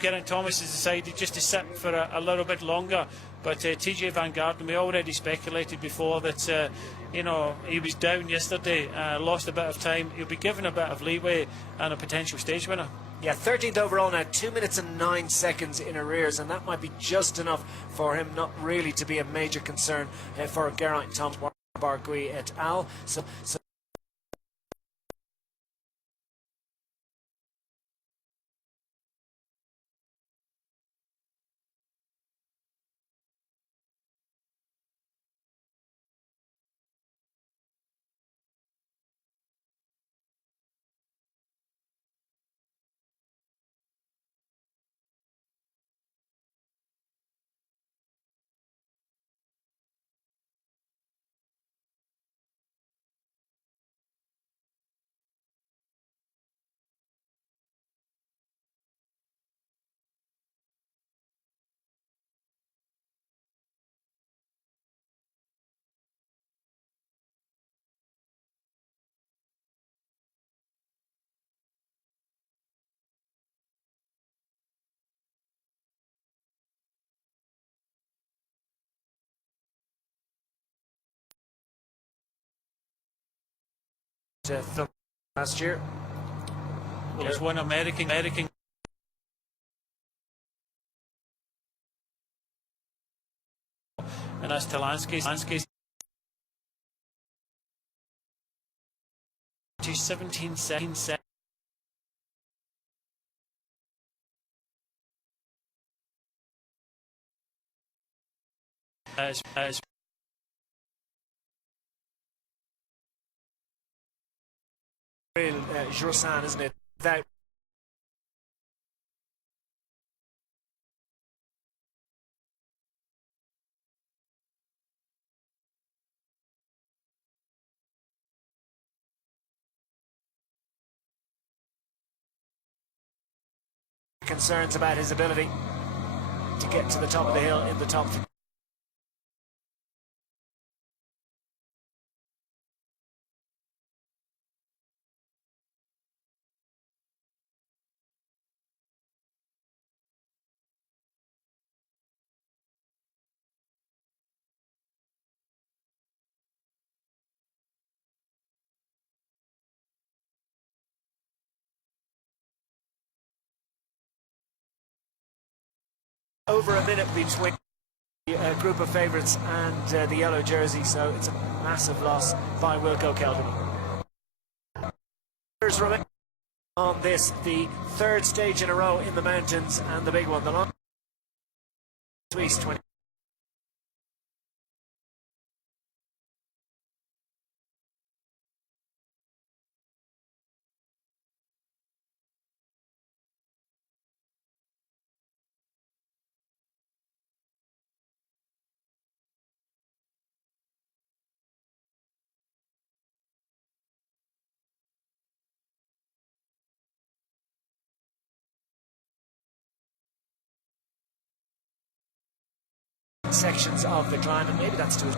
Geraint Thomas has decided just to sit for a little bit longer. But TJ Van Garderen, we already speculated before that he was down yesterday, lost a bit of time. He'll be given a bit of leeway and a potential stage winner. Yeah, 13th overall now, 2 minutes and 9 seconds in arrears, and that might be just enough for him not really to be a major concern for Geraint Thomas, Bargui et al. So last year. Well, there's one American. And that's Talansky. 17 seconds. As real Joursan, isn't it? Without concerns about his ability to get to the top of the hill in the top. Over a minute between the group of favourites and the yellow jersey, so it's a massive loss by Wilco Kelderman. On this, the third stage in a row in the mountains, and the big one, the long Suisse 20. Sections of the climb, and maybe that's to his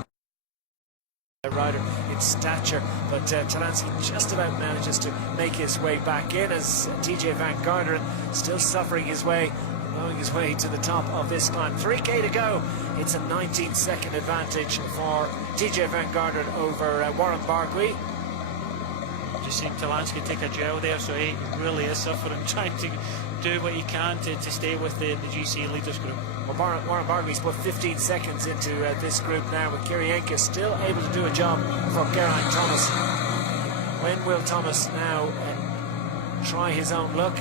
rider in stature, but Talansky just about manages to make his way back in as TJ Van Garderen still suffering his way, going his way to the top of this climb. 3k to go. It's a 19-second advantage for TJ Van Garderen over Warren Barguil. Just seen Talansky take a gel there, so he really is suffering, trying to do what he can to stay with the GC leaders group. Well, Warren Barguil's put 15 seconds into this group now, with Kirienka still able to do a job for Geraint Thomas. When will Thomas now try his own luck?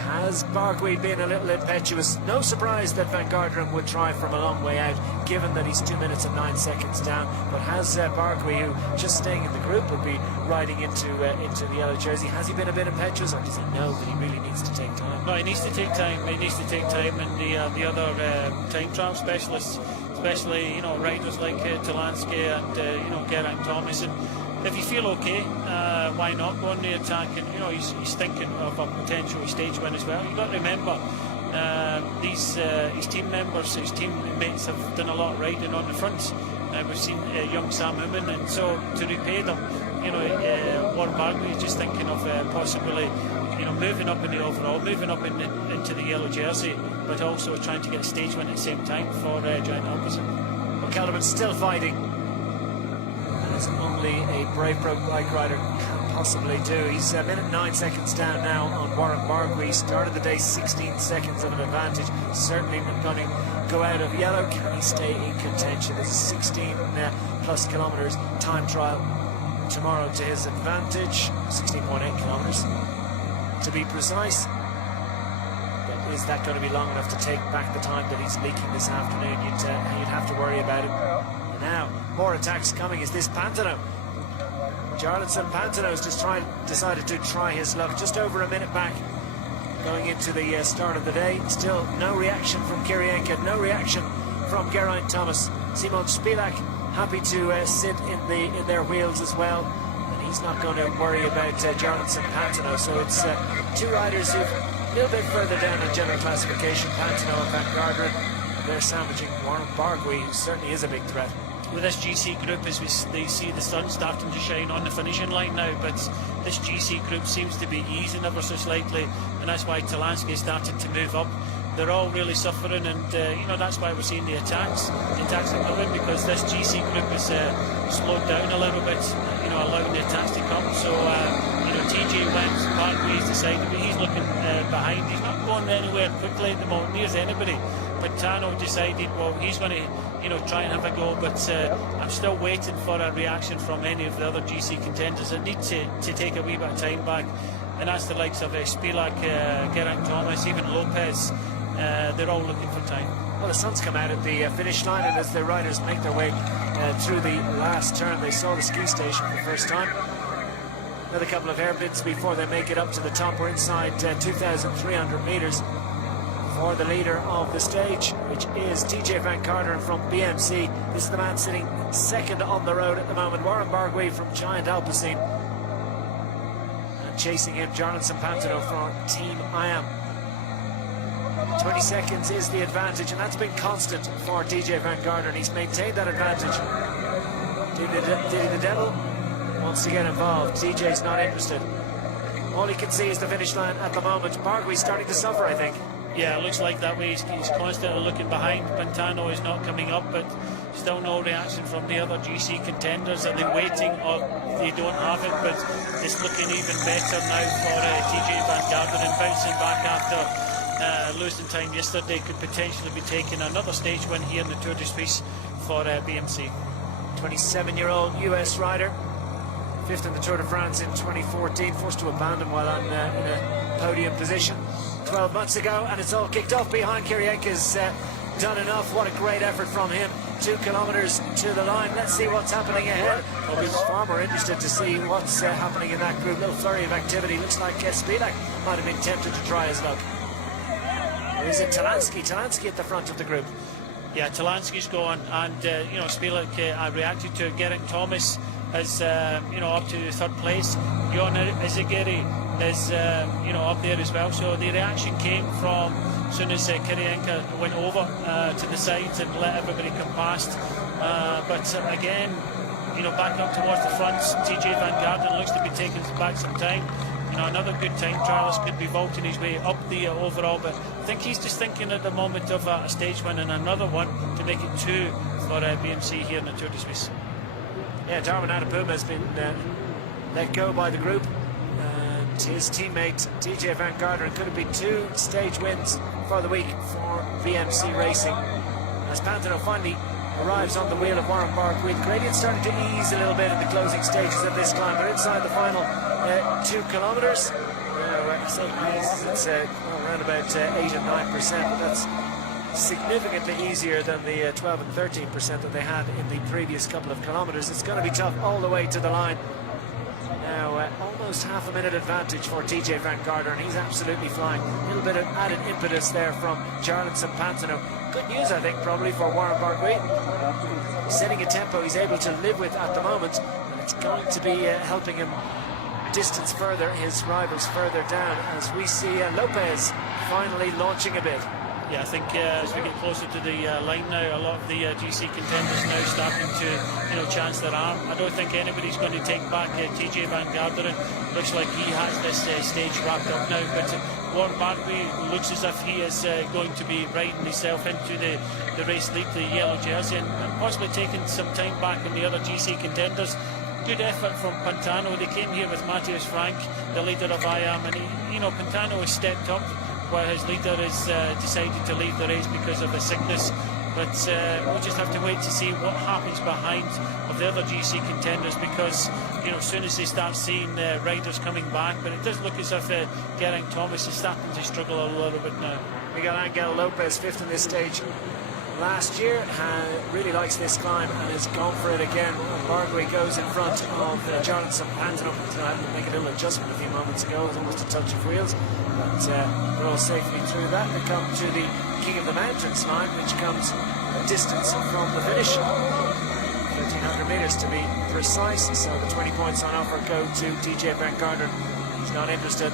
Has Barguil been a little impetuous? No surprise that Van Garderen would try from a long way out, given that he's 2 minutes and 9 seconds down. But has Barguil, who just staying in the group, would be riding into the yellow jersey, has he been a bit impetuous, or does he know that he really needs to take time? No, he needs to take time. He needs to take time, and the other time trial specialists, especially riders like Talansky and Geraint Thomas. And if you feel okay, why not go on the attack? And he's thinking of a potential stage win as well. You've got to remember, his team members, his teammates have done a lot of riding on the front. We've seen young Sam Human, and so to repay them, Warren Barguil is just thinking of possibly, moving up in the overall, moving up into the yellow jersey, but also trying to get a stage win at the same time for Giant Opposite. Well, Kelderman's still fighting, as only a brave pro bike rider can possibly do. He's a minute 9 seconds down now on Warren Barguil. He started the day 16 seconds of an advantage. Certainly not going to go out of yellow. Can he stay in contention? There's 16 plus kilometres time trial tomorrow to his advantage. 16.8 kilometres to be precise. But is that going to be long enough to take back the time that he's leaking this afternoon? You'd have to worry about it. And now more attacks coming. Is this Pantano? Jarlinson Pantano has just decided to try his luck. Just over a minute back going into the start of the day. Still no reaction from Kirienka, no reaction from Geraint Thomas. Simon Spilak happy to sit in their wheels as well, and he's not going to worry about Jarlinson Pantano. So it's two riders who a little bit further down in general classification, Pantano and Van Garderen. They're sandwiching Warren Barguil, who certainly is a big threat. With this GC group, as they see the sun starting to shine on the finishing line now, but this GC group seems to be easing ever so slightly, and that's why Talansky started to move up. They're all really suffering, and that's why we're seeing the attacks. The attacks are coming because this GC group is slowed down a little bit, allowing the attacks to come. So TJ went, Barguil's decided, but he's looking behind. He's not going anywhere quickly at the moment, near anybody. But Tano decided, well, he's going to try and have a go, but I'm still waiting for a reaction from any of the other GC contenders that need to take a wee bit of time back, and that's the likes of Spilak, Geraint Thomas, even Lopez. They're all looking for time. Well, the sun's come out at the finish line, and as the riders make their way through the last turn, they saw the ski station for the first time. Another couple of hairpins before they make it up to the top. We're inside 2,300 metres for the leader of the stage, which is TJ Van Garderen from BMC. This is the man sitting second on the road at the moment, Warren Barguil from Giant Alpecin, and chasing him Jarlinson Pantano from Team IAM. 20 seconds is the advantage, and that's been constant for TJ Van Garderen. He's maintained that advantage. Diddy the Devil wants to get involved. TJ's not interested. All he can see is the finish line at the moment. Bargui's starting to suffer, I think. Yeah, it looks like that way. He's constantly looking behind. Pantano is not coming up, but still no reaction from the other GC contenders. Are they waiting, or they don't have it? But it's looking even better now for TJ Van Garderen, bouncing back after losing time yesterday. Could potentially be taking another stage win here in the Tour de Suisse for BMC. 27-year-old US rider, 5th in the Tour de France in 2014, forced to abandon while in a podium position 12 months ago, and it's all kicked off behind. Kirienka's done enough. What a great effort from him. 2 kilometers to the line. Let's see what's happening ahead. I'll be far more interested to see what's happening in that group. Little flurry of activity. Looks like Spilak might have been tempted to try his luck. Or is it Talansky? Talansky at the front of the group. Yeah, Talansky's gone, and Spilak reacted to Geraint Thomas as up to 3rd place. Jon Izagirre is up there as well. So the reaction came from as soon as Kirienka went over to the sides and let everybody come past. But again, back up towards the front, TJ Van Garderen looks to be taking back some time. Another good time trialist could be vaulting his way up the overall, but I think he's just thinking at the moment of a stage win and another one to make it 2 for BMC here in the Tour de Suisse. Yeah, Darwin Adapuma has been let go by the group, and his teammate TJ Van Garderen. Could have been 2 stage wins for the week for BMC Racing. As Pantano finally arrives on the wheel of Warren Barguil, the gradient starting to ease a little bit in the closing stages of this climb. They're inside the final 2 kilometers. I say ease, it's around about 8 and 9%, but that's significantly easier than the 12 and 13% that they had in the previous couple of kilometers. It's going to be tough all the way to the line. Now, almost half a minute advantage for TJ Van Garderen. He's absolutely flying. A little bit of added impetus there from Jarlinson Pantano. Good news, I think, probably for Warren Barguil. Setting a tempo he's able to live with at the moment, and it's going to be helping him distance further his rivals further down, as we see Lopez finally launching a bit. Yeah, I think as we get closer to the line now, a lot of the GC contenders now starting to chance their arm. I don't think anybody's going to take back TJ Van Garderen. Looks like he has this stage wrapped up now, but Warren Barguil looks as if he is going to be riding himself into the race lead, the yellow jersey, and possibly taking some time back on the other GC contenders. Good effort from Pantano. They came here with Matthias Frank, the leader of IAM, and Pantano has stepped up while his leader has decided to leave the race because of a sickness. But we'll just have to wait to see what happens behind of the other GC contenders, because as soon as they start seeing riders coming back, but it does look as if Geraint Thomas is starting to struggle a little bit now. Miguel Angel Lopez, 5th in this stage last year, really likes this climb and has gone for it again. Barguil goes in front of Jarlinson Pantano. I had to make a little adjustment a few moments ago. It was almost a touch of wheels, but they're all safely through that. They come to the King of the Mountains line, which comes a distance from the finish, 1,300 metres to be precise. So the 20 points on offer go to TJ Van Garderen. He's not interested.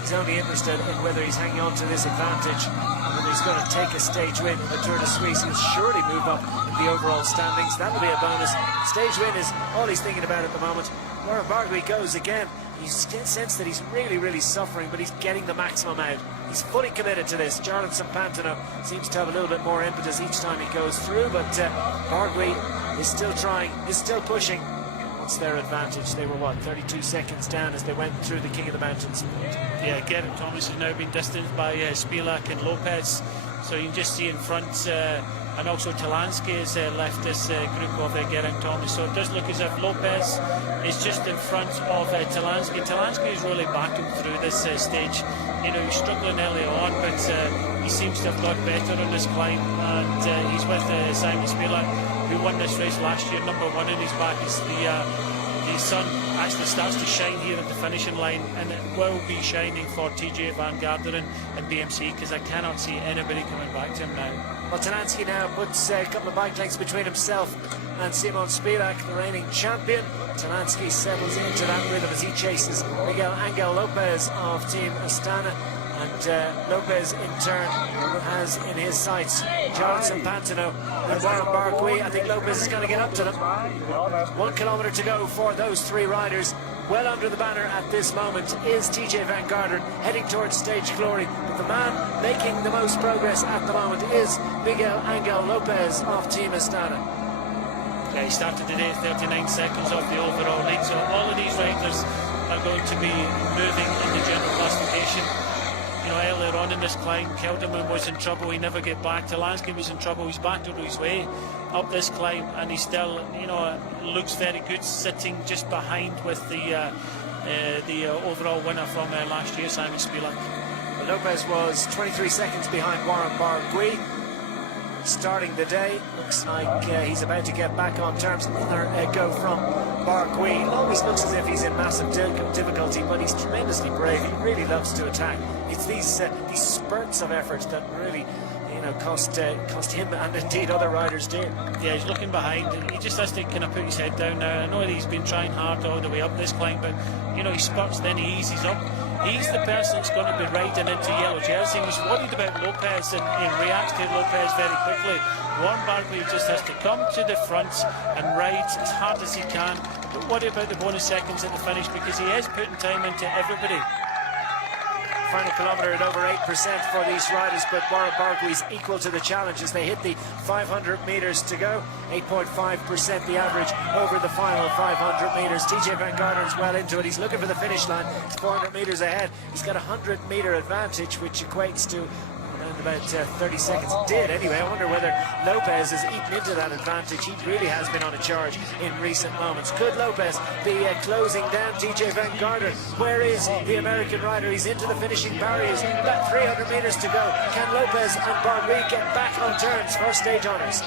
He's only interested in whether he's hanging on to this advantage, whether he's going to take a stage win in the Tour de Suisse. He'll surely move up in the overall standings. That'll be a bonus. Stage win is all he's thinking about at the moment. Warren Barguil goes again. You sense that he's really, really suffering, but he's getting the maximum out. He's fully committed to this. Jarlinson Pantano seems to have a little bit more impetus each time he goes through, but Barguil is still trying, is still pushing. What's their advantage? They were, 32 seconds down as they went through the King of the Mountains. Yeah, Geraint Thomas has now been distanced by Spilak and Lopez. So you can just see in front, and also Talansky has left this group of Geraint Thomas. So it does look as if Lopez is just in front of Talansky. Talansky is really battled through this stage. He's struggling early on, but he seems to have got better on this climb. And he's with Simon Spilak, who won this race last year, #1 in his back. As the sun actually starts to shine here at the finishing line, and it will be shining for TJ Van Garderen and BMC, because I cannot see anybody coming back to him now. Well, Talansky now puts a couple of bike lengths between himself and Simon Spilak, the reigning champion. Talansky settles into that rhythm as he chases Miguel Angel Lopez of Team Astana. And Lopez, in turn, has in his sights Jonathan Pantano and Warren Barguil. I think Lopez is going to get up to them. 1 kilometre to go for those 3 riders. Well under the banner at this moment is TJ Van Garderen, heading towards stage glory. But the man making the most progress at the moment is Miguel Angel Lopez of Team Astana. Yeah, he started today 39 seconds off the overall lead, so all of these riders are going to be moving in the general classification. You know, earlier on in this climb, Kelderman was in trouble, he never get back. Talansky was in trouble, he's battled his way up this climb, and he still, you know, looks very good, sitting just behind with the overall winner from last year, Simon Spivak. Lopez was 23 seconds behind Warren Barguil. Starting the day, looks like he's about to get back on terms. Another go from Barguil. Always looks as if he's in massive difficulty, but he's tremendously brave. He really loves to attack. It's these spurts of effort that really, you know, cost him and indeed other riders dear. Yeah, he's looking behind. He just has to kind of put his head down now. I know that he's been trying hard all the way up this climb, but you know, he spurts, then he eases up. He's the person that's going to be riding into yellow jersey. He's worried about Lopez and he reacts to Lopez very quickly. Warren Barguil just has to come to the front and ride as hard as he can. Don't worry about the bonus seconds at the finish, because he is putting time into everybody. Final kilometre at over 8% for these riders, but Warren Barguil is equal to the challenge as they hit the 500 metres to go. 8.5% the average over the final 500 metres. TJ Van Garderen's well into it. He's looking for the finish line. He's 400 metres ahead. He's got a 100-metre advantage, which equates to around about 30 seconds. Did anyway. I wonder whether Lopez has eaten into that advantage. He really has been on a charge in recent moments. Could Lopez be closing down TJ Van Garderen? Where is the American rider? He's into the finishing barriers. About 300 metres to go. Can Lopez and Barguil get back on terms for stage honours?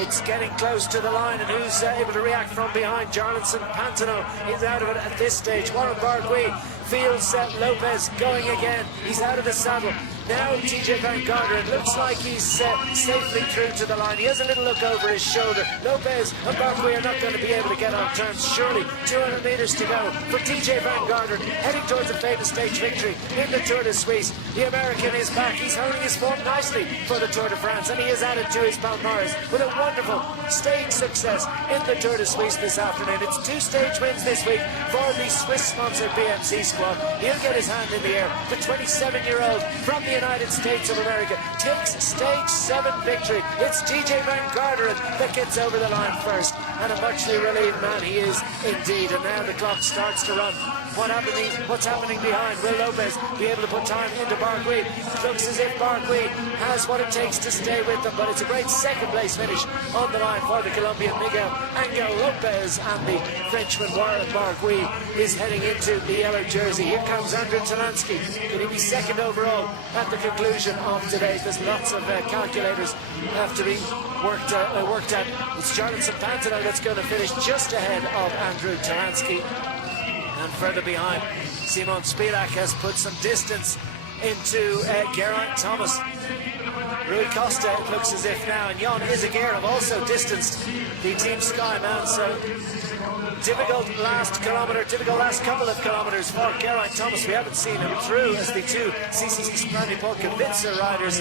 It's getting close to the line, and who's able to react from behind? Jonathan Pantano is out of it at this stage. Warren Barguil feels Lopez going again. He's out of the saddle. Now TJ Van Garderen looks like he's safely through to the line. He has a little look over his shoulder. Lopez and Barguil are not going to be able to get on terms. Surely 200 metres to go for TJ Van Garderen, heading towards a famous stage victory in the Tour de Suisse. The American is back. He's holding his form nicely for the Tour de France, and he has added to his palmares with a wonderful stage success in the Tour de Suisse this afternoon. It's 2 stage wins this week for the Swiss-sponsored BMC squad. He'll get his hand in the air. The 27-year-old from the United States of America takes stage 7 victory. It's TJ Van Garderen that gets over the line first, and a muchly relieved man he is indeed. And now the clock starts to run. What's happening behind? Will Lopez be able to put time into Barguil? It looks as if Barguil has what it takes to stay with them, but it's a great second place finish on the line for the Colombian Miguel Angel Lopez, and the Frenchman Warren Barguil is heading into the yellow jersey. Here comes Andrew Talansky. Could he be second overall at the conclusion of today? There's lots of calculators have to be worked at. It's Jonathan Pantano that's going to finish just ahead of Andrew Talansky. And further behind, Simon Spivak has put some distance into Geraint Thomas. Rui Costa, it looks as if now, and Jan Izaguirre have also distanced the Team Sky man. So difficult last couple of kilometres for Geraint Thomas. We haven't seen him through as the 2 CCC Sprani Polkavitsa riders,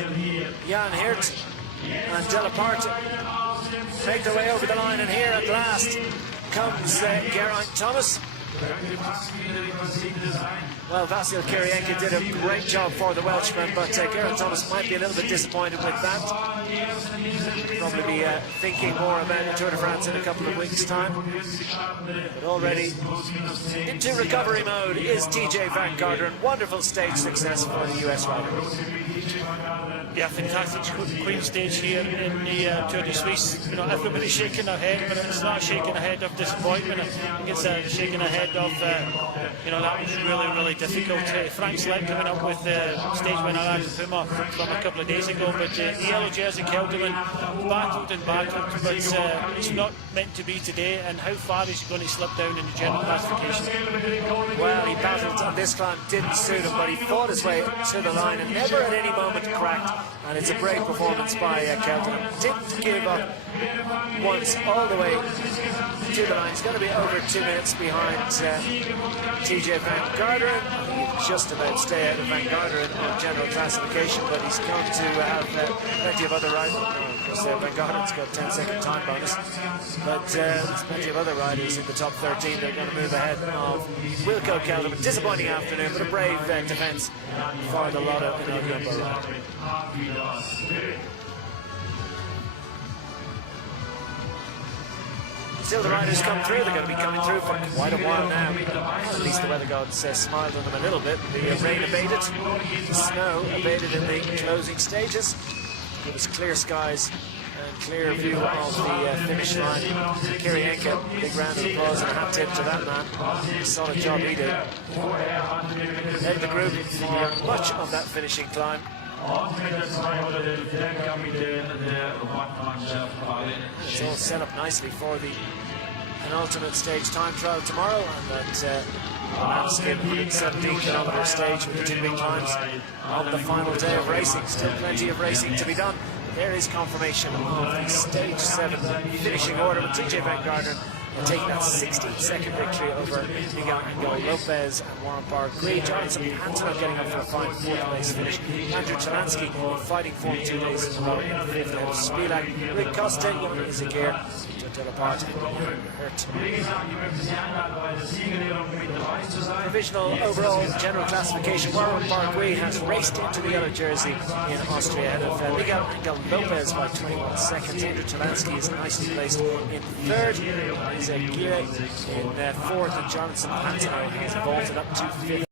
Jan Hirt and Delaparte, make their way over the line, and here at last comes Geraint Thomas. Well, Vasil Kirienka did a great job for the Welshman, but Geraint Thomas might be a little bit disappointed with that. Probably be thinking more about the Tour de France in a couple of weeks' time. But already into recovery mode is TJ Van Garderen. Wonderful stage success for the US rider. Yeah, fantastic Queen stage here in the Tour de Suisse. You know, everybody's shaking their head, but it's not shaking their head of disappointment. I think it's shaking their head of, you know, that was really, really difficult. Frank Slip coming up with stage winner Adam Puma from a couple of days ago, but the yellow jersey Kelderman battled, but it's not meant to be today. And how far is he going to slip down in the general classification? Well, he battled on this climb, didn't suit him, but he fought his way to the line and never at any moment cracked. And it's a great performance by Kelderman. Didn't give up once, all the way to the line. He's going to be over 2 minutes behind TJ Van Garderen. He just about stay out of Van Garderen in general classification, but he's going to have plenty of other riders. Of course, Van Garderen's got 10-second time bonus, but there's plenty of other riders in the top 13 that are going to move ahead of Wilco Kelderman. A disappointing afternoon, but a brave defence for the Lotto and Obiumbo ride. Still the riders come through. They're going to be coming through for quite a while now. At least the weather gods smiled on them a little bit. The rain abated, the snow abated in the closing stages. It was clear skies and clear view of the finish line. Kirienka, big round of applause and a hat tip to that man. Solid job he did. Led the group for much of that finishing climb. It's all set up nicely for the penultimate stage time trial tomorrow, and that landscape 117-kilometre stage with the two big climbs on the final day of racing. Still plenty of racing to be done. There is confirmation of the stage 7 finishing order with TJ Van Garderen taking that 16-second victory over Miguel Angel Lopez and Warren Bargree. Jonathan Antonov getting up for a fine 4th place finish. Andrew Talansky in fighting form 2 days in a row in 5th ahead of Spilak. Rick Costa, Jan Izagir, Delapart, and Hurt. Provisional overall general classification. Warren Bargree has raced into the yellow jersey in Austria ahead of Miguel Angel Lopez by 21 seconds. Andrew Talansky is nicely placed in 3rd. Izagir in 4th, and Jonathan Antonov has vaulted up to 5th.